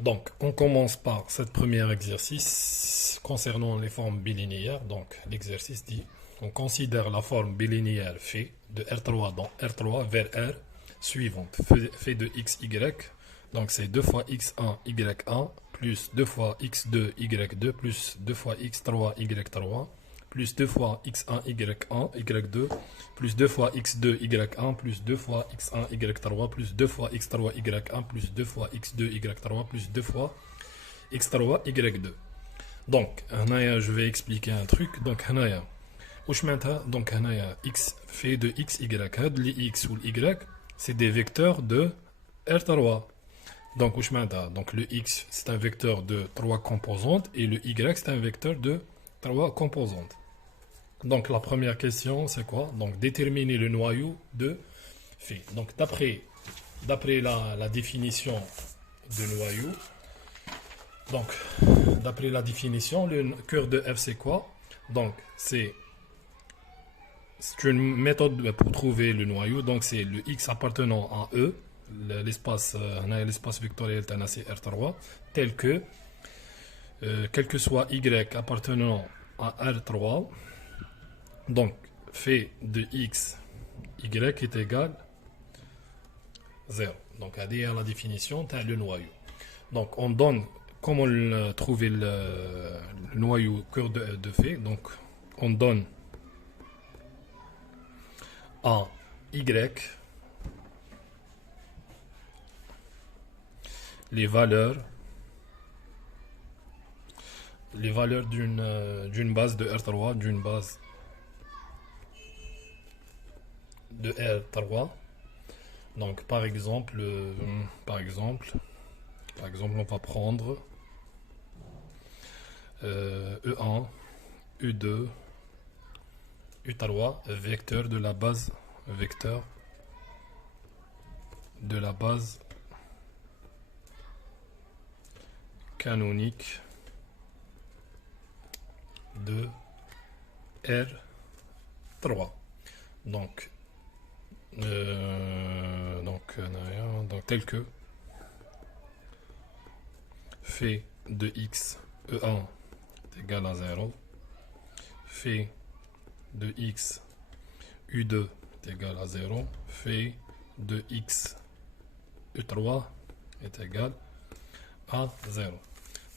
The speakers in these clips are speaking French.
Donc, on commence par cette premier exercice concernant les formes bilinéaires. Donc, l'exercice dit, on considère la forme bilinéaire φ de R3 dans R3 vers R suivante. Φ de xy, donc c'est 2 fois x1 y1 plus 2 fois x2 y2 plus 2 fois x3 y3 plus 2 fois x1 y1 y2 plus 2 fois x2 y1 plus 2 fois x1 y3 plus 2 fois x3 y1 plus 2 fois x2 y3 plus 2 fois x3 y2. Donc, je vais expliquer un truc. Donc, donc x fait de x y, les x ou les y, c'est des vecteurs de R3. Donc, donc le x c'est un vecteur de 3 composantes et le y c'est un vecteur de 3 composantes. Donc la première question c'est quoi? Donc déterminer le noyau de φ. Donc d'après la définition de noyau, donc d'après la définition, le cœur de f c'est quoi? Donc c'est une méthode pour trouver le noyau. Donc c'est le x appartenant à E, l'espace vectoriel c'est R3, tel que quel que soit y appartenant à R3, donc φ de x y est égal 0. Donc à dire la définition de le noyau. Donc on donne comment trouver le noyau cœur de φ. Donc on donne à y les valeurs d'une base de R3, d'une base de R3. Donc par exemple, on va prendre E1, E2, U3, vecteur de la base canonique de R3. Donc tel que φ de x E1 est égal à 0, φ de x U2 est égal à 0, φ de x U3 est égal à 0.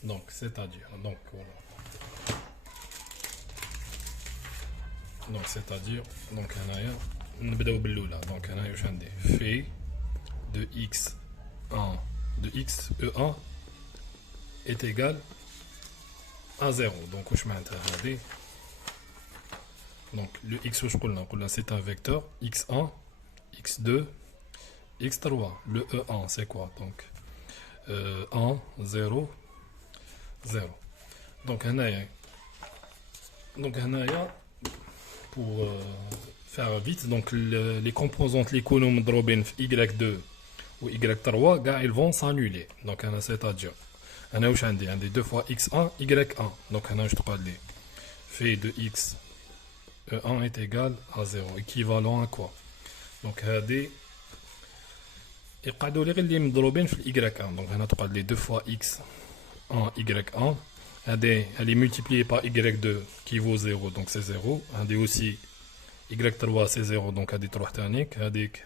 Donc c'est-à-dire, voilà. Donc نبداو بالاولى. Donc انا واش عندي في de x1 de x e1 est égal à 0. Donc واش معناتها هذه؟ Donc le x واش قلنا c'est un vecteur x1 x2 x3. Le e1 c'est quoi? Donc 1 0 0. Donc pour faire vite, donc les composantes l'économe drobin y2 ou y3 ils vont s'annuler. Donc c'est-à-dire واش عندي 2 fois x1 y1. Donc je te parle fait de x e1 est égal à 0, équivalent à quoi? Donc هذه يقعدوا لي غير اللي مضروبين في y1. Donc هنا تقعد لي 2 fois x1 y1. Elle est multipliée par y2 qui vaut 0, donc c'est 0. Elle est aussi y3 c'est 0, donc elle est 3 tanique.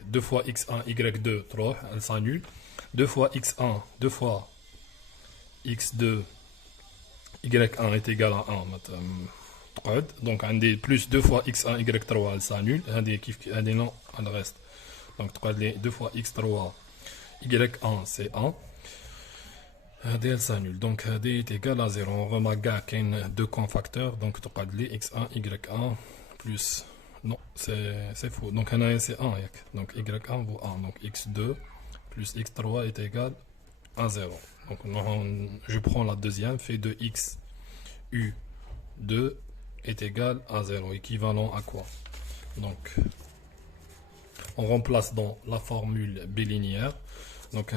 2 fois x1 y2 3, elle s'annule. 2 fois x1 2 fois x2 y1 est égal à 1. Donc elle est plus 2 fois x1 y3 elle s'annule. Elle est non, elle reste. Donc 2 fois x3 y1 c'est 1. elle s'annule. Donc est égal à 0. On remarque qu'il y a deux cofacteurs. Donc tu peux x1 y1 plus. Non, c'est faux. Donc c'est 1. Donc y1 vaut 1. Donc x2 plus x3 est égal à 0. Donc je prends la deuxième. Fait de x u2 est égal à 0. Équivalent à quoi? Donc on remplace dans la formule bilinéaire. Donc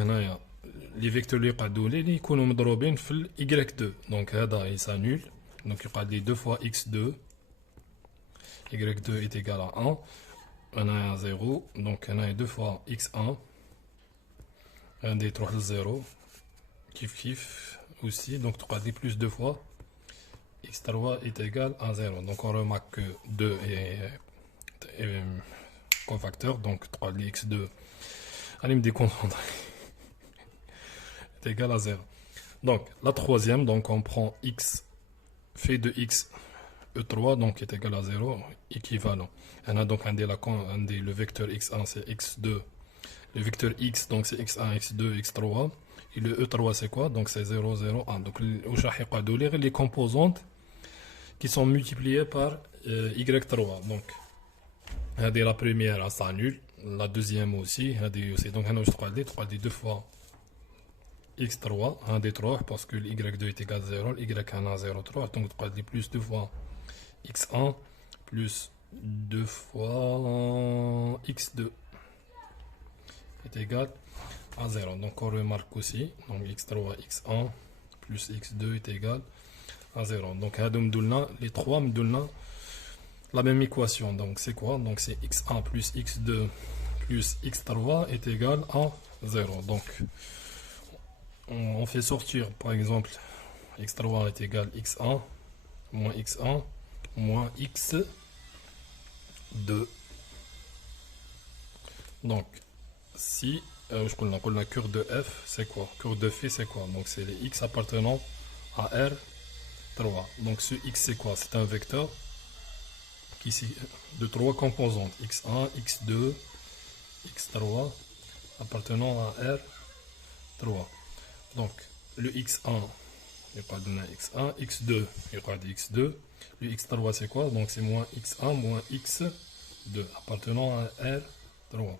les vecteurs اللي يقعدوا لي يكونوا مضروبين في ال y2. Donc هذا il s'annule. Donc يقعد لي 2 fois x2 y2 est égal à 1. On a 0. Donc on a 2 fois x1 عندي تروح ل 0 kiff aussi, donc 3D plus 2 fois x3 est égal à 0. Donc on remarque que 2 est cofacteur, donc 3D x2, allez me déconcentrer, est égal à 0. Donc la troisième, donc on prend x fait de x e3, donc est égal à 0, équivalent. On a donc le vecteur x1 c'est x2, le vecteur x donc c'est x1, x2, x3, et le e3 c'est quoi? Donc c'est 0, 0, 1. Donc les composantes qui sont multipliées par y3. Donc la première ça annule, la deuxième aussi, donc on a 3D 2 fois x3, 1 des 3 parce que y2 est égal à 0, y1 a 0, 3, donc 3D plus 2 fois x1 plus 2 fois x2 est égal à 0. Donc on remarque aussi, donc x3, x1 plus x2 est égal à 0. Donc les trois me donnent la même équation. Donc c'est quoi? Donc c'est x1 plus x2 plus x3 est égal à 0. Donc on fait sortir par exemple x3 est égal à x1 moins x2. Donc si je connais la curve de f c'est quoi? Curve de phi c'est quoi? Donc c'est les x appartenant à R3. Donc ce x c'est quoi? C'est un vecteur de 3 composantes, x1, x2, x3 appartenant à R3. Donc le x1 il pas donné x1, x2 il pas de x2, le x3 c'est quoi? Donc c'est moins x1 moins x2 appartenant à R3.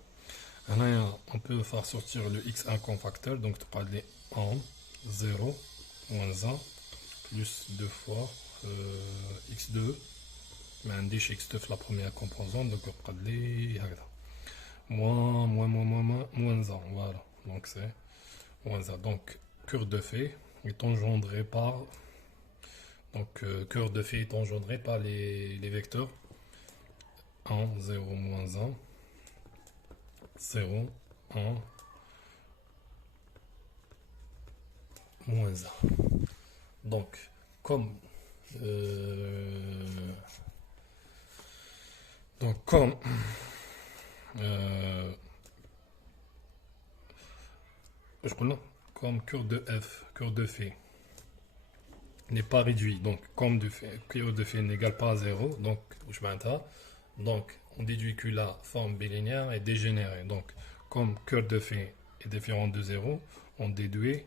On peut faire sortir le x1 comme facteur, donc tu parles de 1, 0, moins 1, plus 2 fois x2, mais on dit chez x2 la première composante, donc on parle de moins 1, voilà, donc c'est moins 1. Donc cœur de fait est engendré par, cœur de fait est engendré par les vecteurs 1, 0, moins 1, 0, 1, moins 1. Donc, comme comme cœur de f, cœur de phi n'est pas réduit, donc comme cœur de phi n'égale pas à 0, donc on déduit que la forme bilinéaire est dégénérée. Donc comme cœur de phi est différent de 0, on déduit